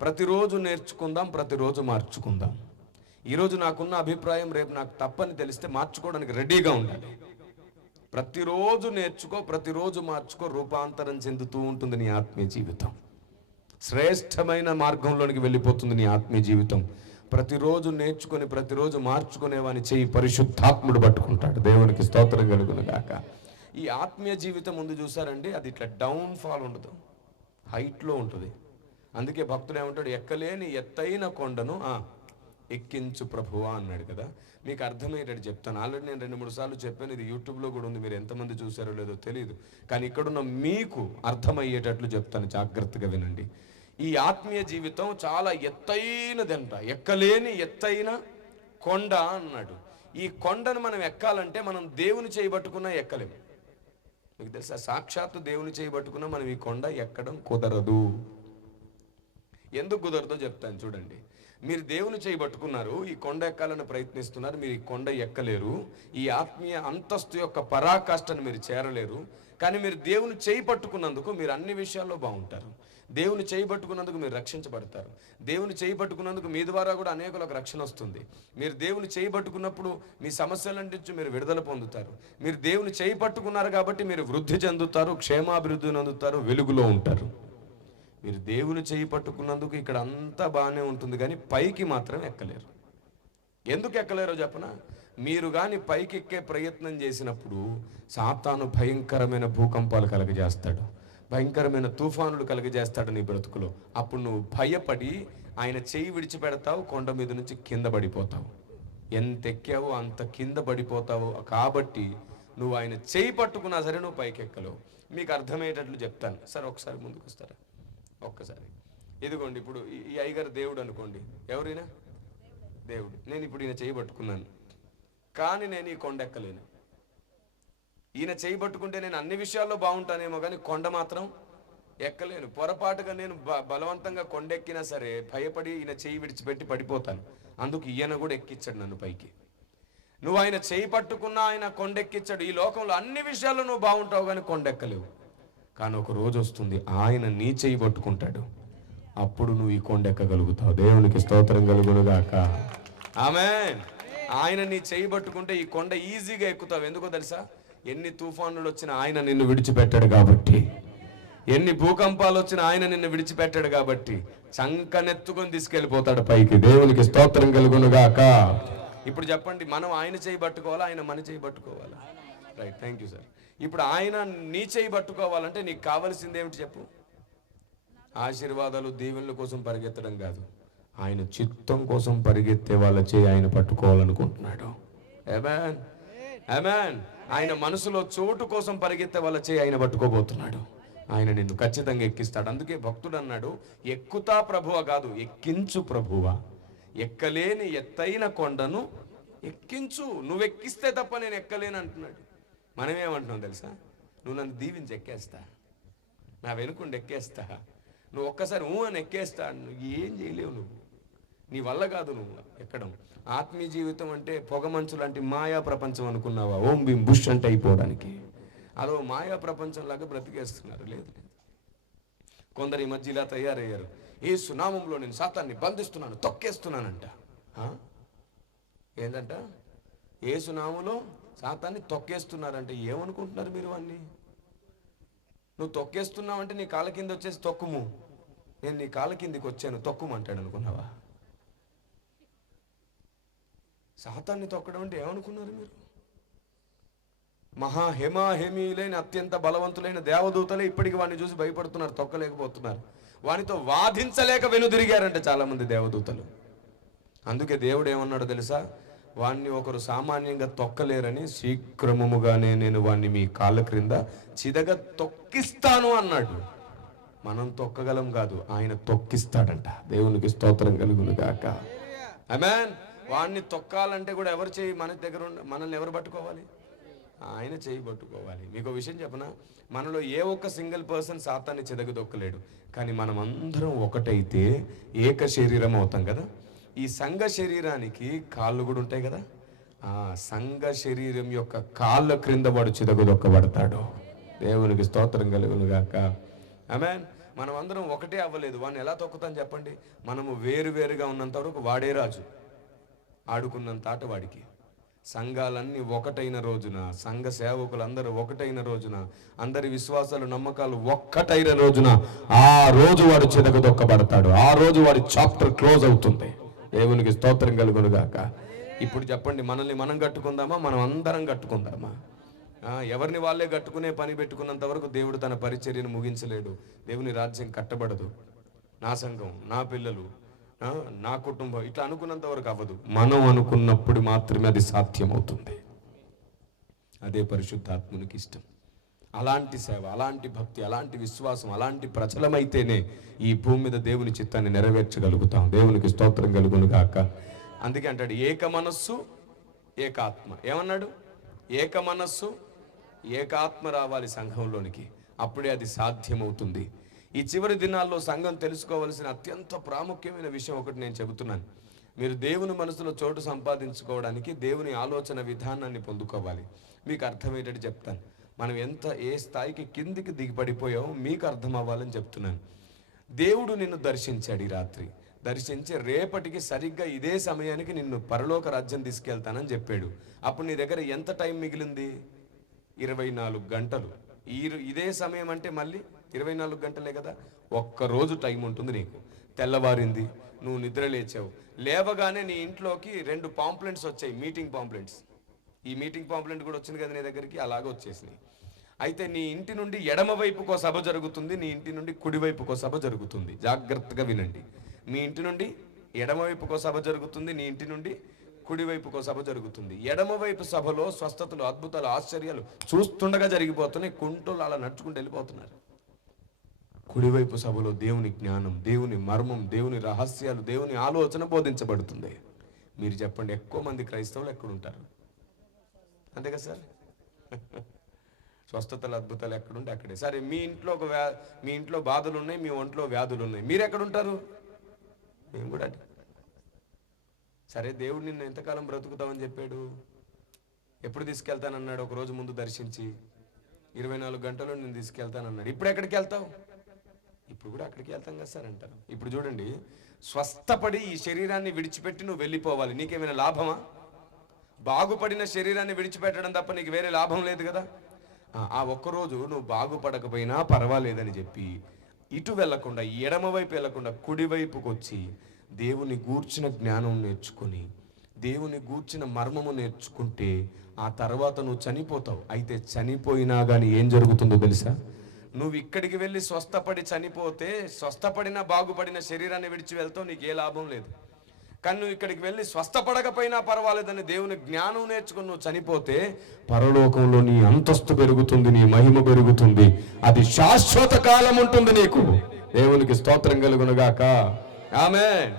ప్రతిరోజు నేర్చుకుందాం ప్రతిరోజు మార్చుకుందాం. ఈరోజు నాకున్న అభిప్రాయం రేపు నాకు తప్పని తెలిస్తే మార్చుకోవడానికి రెడీగా ఉండాలి. ప్రతిరోజు నేర్చుకో ప్రతిరోజు మార్చుకో రూపాంతరం చెందుతూ ఉంటుంది నీ ఆత్మీయ జీవితం. శ్రేష్టమైన మార్గంలోనికి వెళ్ళిపోతుంది నీ ఆత్మీయ జీవితం. ప్రతిరోజు నేర్చుకొని ప్రతిరోజు మార్చుకునేవాని చెయ్యి పరిశుద్ధాత్ముడు పట్టుకుంటాడు. దేవునికి స్తోత్రం కలుగును గాక ఈ ఆత్మీయ జీవితం ముందు చూసారండి అది ఇట్లా డౌన్ ఫాల్ ఉండదు. హైట్లో ఉంటుంది. అందుకే భక్తుడు ఏమంటాడు ఎక్కలేని ఎత్తైన కొండను ఎక్కించు ప్రభువా అన్నాడు కదా. మీకు అర్థమయ్యేటట్టు చెప్తాను. ఆల్రెడీ నేను రెండు మూడు సార్లు చెప్పాను ఇది యూట్యూబ్లో కూడా ఉంది మీరు ఎంతమంది చూసారో లేదో తెలియదు కానీ ఇక్కడున్న మీకు అర్థమయ్యేటట్లు చెప్తాను జాగ్రత్తగా వినండి. ఈ ఆత్మీయ జీవితం చాలా ఎత్తైనదంట. ఎక్కలేని ఎత్తైన కొండ అన్నాడు. ఈ కొండను మనం ఎక్కాలంటే మనం దేవుని చేయబట్టుకున్నా ఎక్కలేము మీకు తెలుసా? సాక్షాత్తు దేవుని చేయబట్టుకున్నా మనం ఈ కొండ ఎక్కడం కుదరదు. ఎందుకు కుదరదో చెప్తాను చూడండి. మీరు దేవుని చేయబట్టుకున్నారు ఈ కొండ ఎక్కాలని ప్రయత్నిస్తున్నారు మీరు ఈ కొండ ఎక్కలేరు ఈ ఆత్మీయ అంతస్తు యొక్క పరాకాష్ఠను మీరు చేరలేరు కానీ మీరు దేవుని చేయి పట్టుకున్నందుకు మీరు అన్ని విషయాల్లో బాగుంటారు. దేవుని చేయి పట్టుకున్నందుకు మీరు రక్షించబడతారు. దేవుని చేయి పట్టుకున్నందుకు మీ ద్వారా కూడా అనేకులకు రక్షణ వస్తుంది. మీరు దేవుని చేయి పట్టుకున్నప్పుడు మీ సమస్యల మీరు విడుదల పొందుతారు. మీరు దేవుని చేయి పట్టుకున్నారు కాబట్టి మీరు వృద్ధి చెందుతారు క్షేమాభివృద్ధి అందుతారు వెలుగులో ఉంటారు. మీరు దేవుని చేయి పట్టుకున్నందుకు ఇక్కడ అంతా బాగానే ఉంటుంది కానీ పైకి మాత్రం ఎక్కలేరు. ఎందుకు ఎక్కలేరో చెప్పనా? మీరు కానీ పైకి ఎక్కే ప్రయత్నం చేసినప్పుడు సాతాను భయంకరమైన భూకంపాలు కలగజేస్తాడు భయంకరమైన తుఫానులు కలగజేస్తాడు నీ బ్రతుకులో. అప్పుడు నువ్వు భయపడి ఆయన చేయి విడిచిపెడతావు కొండ మీద నుంచి కింద పడిపోతావు. ఎంత ఎక్కావో అంత కింద పడిపోతావు. కాబట్టి నువ్వు ఆయన చేయి పట్టుకున్నా సరే నువ్వు పైకి ఎక్కలేవు మీకు అర్థమయ్యేటట్లు చెప్తాను. సరే ఒకసారి ముందుకు వస్తారా ఒక్కసారి. ఇదిగోండి ఇప్పుడు ఈ అయ్యగారు దేవుడు అనుకోండి. ఎవరైనా? దేవుడు. నేను ఇప్పుడు ఈయన చేయి పట్టుకున్నాను. కానీ నేను ఈ కొండ ఎక్కలేను. ఈయన చేయి పట్టుకుంటే నేను అన్ని విషయాల్లో బాగుంటానేమో కానీ కొండ మాత్రం ఎక్కలేను. పొరపాటుగా నేను బ- బలవంతంగా కొండెక్కినా సరే భయపడి ఈయన చేయి విడిచిపెట్టి పడిపోతాను. అందుకు ఈయన కూడా ఎక్కించాడు నన్ను పైకి. నువ్వు ఆయన చేయి పట్టుకున్నా ఆయన కొండెక్కించాడు ఈ లోకంలో అన్ని విషయాల్లో నువ్వు బాగుంటావు కానీ కొండెక్కలేవు కానీ ఒక రోజు వస్తుంది ఆయన నీ చేయి పట్టుకుంటాడు. అప్పుడు నువ్వు ఈ కొండ ఎక్కగలుగుతావు. దేవునికి స్తోత్రం కలుగునుగాక. ఆమె ఆయన నీ చేయి పట్టుకుంటే ఈ కొండ ఈజీగా ఎక్కుతావు. ఎందుకో తెలుసా? ఎన్ని తుఫానులు వచ్చినా ఆయన నిన్ను విడిచిపెట్టాడు కాబట్టి. ఎన్ని భూకంపాలు వచ్చినా ఆయన నిన్ను విడిచిపెట్టాడు కాబట్టి. చంకనెత్తుకొని తీసుకెళ్ళిపోతాడు పైకి. దేవునికి స్తోత్రం కలుగునుగాక. ఇప్పుడు చెప్పండి మనం ఆయన చేయి పట్టుకోవాలా? ఆయన మన చేయి పట్టుకోవాలా? రైట్ థ్యాంక్ యూ సార్ ఇప్పుడు ఆయన నీ చేయి పట్టుకోవాలంటే నీకు కావలసింది ఏమిటి చెప్పు? ఆశీర్వాదాలు దీవెనల కోసం పరిగెత్తడం కాదు. ఆయన చిత్తం కోసం పరిగెత్తే వాళ్ళ చేయి ఆయన పట్టుకోవాలనుకుంటున్నాడు. అమెన్ అమెన్ ఆయన మనసులో చోటు కోసం పరిగెత్తే వాళ్ళ చేయి ఆయన పట్టుకోబోతున్నాడు. ఆయన నిన్ను ఖచ్చితంగా ఎక్కిస్తాడు. అందుకే భక్తుడు అన్నాడు ఎక్కుతా ప్రభువ కాదు ఎక్కించు ప్రభువ. ఎక్కలేని ఎత్తైన కొండను ఎక్కించు. నువ్వు ఎక్కిస్తే తప్ప నేను ఎక్కలేను అంటున్నాడు. మనం ఏమంటున్నాం తెలుసా? నువ్వు నన్ను దీవించి ఎక్కేస్తా. నా వెనుకుండి ఎక్కేస్తా. నువ్వు ఒక్కసారి ఊ అని ఎక్కేస్తా. నువ్వు ఏం చేయలేవు నువ్వు. నీ వల్ల కాదు నువ్వు ఎక్కడం. ఆత్మీయ జీవితం అంటే పొగమంచు లాంటి మాయా ప్రపంచం అనుకున్నావా? ఓం బిం బుష్ అంటే అయిపోవడానికి. అదో మాయా ప్రపంచంలాగా బ్రతికేస్తున్నారు. లేదు లేదు. కొందరు ఈ మధ్య ఇలా తయారయ్యారు. ఏ సునామంలో నేను సాతాన్ని బంధిస్తున్నాను తొక్కేస్తున్నానంట. ఏంటంట ఏ సునామంలో సాతాన్ని తొక్కేస్తున్నారంటే ఏమనుకుంటున్నారు మీరు అన్నీ నువ్వు తొక్కేస్తున్నావంటే నీ కాళ్ళ కింద వచ్చేసి తొక్కుము. నేను నీ కాళ్ళ కిందికి వచ్చాను తొక్కుమంటాడు అనుకున్నావా? సాతాన్ని తొక్కడం అంటే ఏమనుకున్నారు మీరు? మహా హెమాహెమీలైన అత్యంత బలవంతులైన దేవదూతలే ఇప్పటికి వాడిని చూసి భయపడుతున్నారు తొక్కలేకపోతున్నారు. వానితో వాదించలేక వెనుదిరిగారంట చాలామంది దేవదూతలు. అందుకే దేవుడు ఏమన్నాడు తెలుసా? వాణ్ణి ఒకరు సామాన్యంగా తొక్కలేరని శీఘ్రముగానే నేను వాణ్ణి మీ కాళ్ళ క్రింద చిదగ తొక్కిస్తాను అన్నాడు. మనం తొక్కగలం కాదు ఆయన తొక్కిస్తాడంట. దేవునికి స్తోత్రం కలుగును గాక. అమెన్ వాణ్ణి తొక్కాలంటే కూడా ఎవరు చేయి? మన దగ్గర మనల్ని ఎవరు పట్టుకోవాలి? ఆయన చేయి పట్టుకోవాలి. మీకు విషయం చెప్పనా? మనలో ఏ ఒక్క సింగిల్ పర్సన్ సాతాన్ని చెదగదొక్కలేడు. కానీ మనం అందరం ఒకటైతే ఏక శరీరం అవుతాం కదా? ఈ సంఘ శరీరానికి కాళ్ళు కూడా ఉంటాయి కదా? ఆ సంఘ శరీరం యొక్క కాళ్ళ క్రింద వాడు చిదగదొక్కబడతాడు. దేవునికి స్తోత్రం కలుగును గాక ఆమెన్. మనం అందరం ఒకటే అవ్వలేదు. వాడిని ఎలా తొక్కుతాం చెప్పండి? మనము వేరు వేరుగా ఉన్నంత వరకు వాడే రాజు. ఆడుకున్నంత ఆట వాడికి. సంఘాలన్నీ ఒకటైన రోజున సంఘ సేవకులందరూ ఒకటైన రోజున అందరి విశ్వాసాలు నమ్మకాలు ఒక్కటైన రోజున ఆ రోజు వాడు చితకదొక్కబడతాడు ఆ రోజు వాడి చాప్టర్ క్లోజ్ అవుతుంది. దేవునికి స్తోత్రం కలుగునుగాక ఇప్పుడు చెప్పండి మనల్ని మనం కట్టుకుందామా? మనం అందరం కట్టుకుందామా? ఎవరిని వాళ్ళే కట్టుకునే పని పెట్టుకున్నంత వరకు దేవుడు తన పరిచర్యను ముగించలేడు. దేవుని రాజ్యం కట్టబడదు. నా సంఘం నా పిల్లలు నా కుటుంబం ఇట్లా అనుకున్నంత వరకు అవ్వదు. మనం అనుకున్నప్పుడు మాత్రమే అది సాధ్యమవుతుంది. అదే పరిశుద్ధాత్మునికి ఇష్టం. అలాంటి సేవ అలాంటి భక్తి అలాంటి విశ్వాసం అలాంటి ప్రచలమైతేనే ఈ భూమి మీద దేవుని చిత్తాన్ని నెరవేర్చగలుగుతాం. దేవునికి స్తోత్రం కలుగును కాక అందుకే అంటాడు ఏక మనస్సు ఏకాత్మ ఏమన్నాడు? ఏక మనస్సు ఏకాత్మ రావాలి సంఘంలోనికి. అప్పుడే అది సాధ్యమవుతుంది. ఈ చివరి దినాల్లో సంఘం తెలుసుకోవలసిన అత్యంత ప్రాముఖ్యమైన విషయం ఒకటి నేను చెబుతున్నాను. మీరు దేవుని మనసులో చోటు సంపాదించుకోవడానికి దేవుని ఆలోచన విధానాన్ని పొందుకోవాలి. మీకు అర్థమయ్యేటట్టు చెప్తాను. మనం ఎంత ఏ స్థాయికి కిందికి దిగిపడిపోయామో మీకు అర్థం అవ్వాలని చెప్తున్నాను. దేవుడు నిన్ను దర్శించాడు ఈ రాత్రి. దర్శించి రేపటికి సరిగ్గా ఇదే సమయానికి నిన్ను పరలోక రాజ్యం తీసుకెళ్తానని చెప్పాడు. అప్పుడు నీ దగ్గర ఎంత టైం మిగిలింది? ఇరవై నాలుగు గంటలు. ఈ ఇదే సమయం అంటే మళ్ళీ ఇరవై నాలుగు గంటలే కదా? ఒక్క రోజు టైం ఉంటుంది నీకు. తెల్లవారింది నువ్వు నిద్ర లేచావు. లేవగానే నీ ఇంట్లోకి రెండు పాంప్లెంట్స్ వచ్చాయి మీటింగ్ పాంప్లెంట్స్. ఈ మీటింగ్ పాంప్లెంట్ కూడా వచ్చింది కదా నీ దగ్గరికి? అలాగే వచ్చేసినాయి. అయితే నీ ఇంటి నుండి ఎడమ వైపుకో సభ జరుగుతుంది నీ ఇంటి నుండి కుడివైపుకో సభ జరుగుతుంది. జాగ్రత్తగా వినండి. మీ ఇంటి నుండి ఎడమవైపుకో సభ జరుగుతుంది నీ ఇంటి నుండి కుడివైపుకో సభ జరుగుతుంది. ఎడమవైపు సభలో స్వస్థతలు అద్భుతాలు ఆశ్చర్యాలు చూస్తుండగా జరిగిపోతున్నాయి కుంటలు అలా నడుచుకుంటూ వెళ్ళిపోతున్నారు. కుడివైపు సభలో దేవుని జ్ఞానం దేవుని మర్మం దేవుని రహస్యాలు దేవుని ఆలోచన బోధించబడుతుంది. మీరు చెప్పండి ఎక్కువ మంది క్రైస్తవులు ఎక్కడుంటారు అంతే కదా సార్? స్వస్థతలు అద్భుతాలు ఎక్కడుంటే అక్కడే. సరే మీ ఇంట్లో ఒక వ్యా మీ ఇంట్లో బాధలు ఉన్నాయి మీ ఒంట్లో వ్యాధులు ఉన్నాయి మీరు ఎక్కడుంటారు మేము కూడా సరే దేవుడు నిన్ను ఎంతకాలం బ్రతుకుతామని చెప్పాడు? ఎప్పుడు తీసుకెళ్తానన్నాడు? ఒక రోజు ముందు దర్శించి ఇరవై నాలుగు గంటలు నేను తీసుకెళ్తానన్నాడు. ఇప్పుడు ఎక్కడికి వెళ్తావు? ఇప్పుడు కూడా అక్కడికి వెళ్తాం కదా సార్ అంటారు. ఇప్పుడు చూడండి స్వస్థపడి ఈ శరీరాన్ని విడిచిపెట్టి నువ్వు వెళ్ళిపోవాలి. నీకేమైనా లాభమా? బాగుపడిన శరీరాన్ని విడిచిపెట్టడం తప్ప నీకు వేరే లాభం లేదు కదా? ఆ, ఒక్కరోజు నువ్వు బాగుపడకపోయినా పర్వాలేదని చెప్పి ఇటు వెళ్ళకుండా ఎడమ వైపు వెళ్ళకుండా కుడివైపుకు వచ్చి దేవుని గూర్చిన జ్ఞానం నేర్చుకుని దేవుని గూర్చిన మర్మము నేర్చుకుంటే ఆ తర్వాత నువ్వు చనిపోతావు. అయితే చనిపోయినా కానీ ఏం జరుగుతుందో తెలుసా? నువ్వు ఇక్కడికి వెళ్ళి స్వస్థపడి చనిపోతే స్వస్థపడిన బాగుపడిన శరీరాన్ని విడిచి వెళ్తావు నీకు ఏ లాభం లేదు. కానీ నువ్వు ఇక్కడికి వెళ్ళి స్వస్థపడకపోయినా పర్వాలేదని దేవుని జ్ఞానం నేర్చుకుని నువ్వు చనిపోతే పరలోకంలో నీ అంతస్తు పెరుగుతుంది నీ మహిమ పెరుగుతుంది. అది శాశ్వత కాలం ఉంటుంది నీకు. దేవునికి స్తోత్రం కలుగునుగాక. ఆమె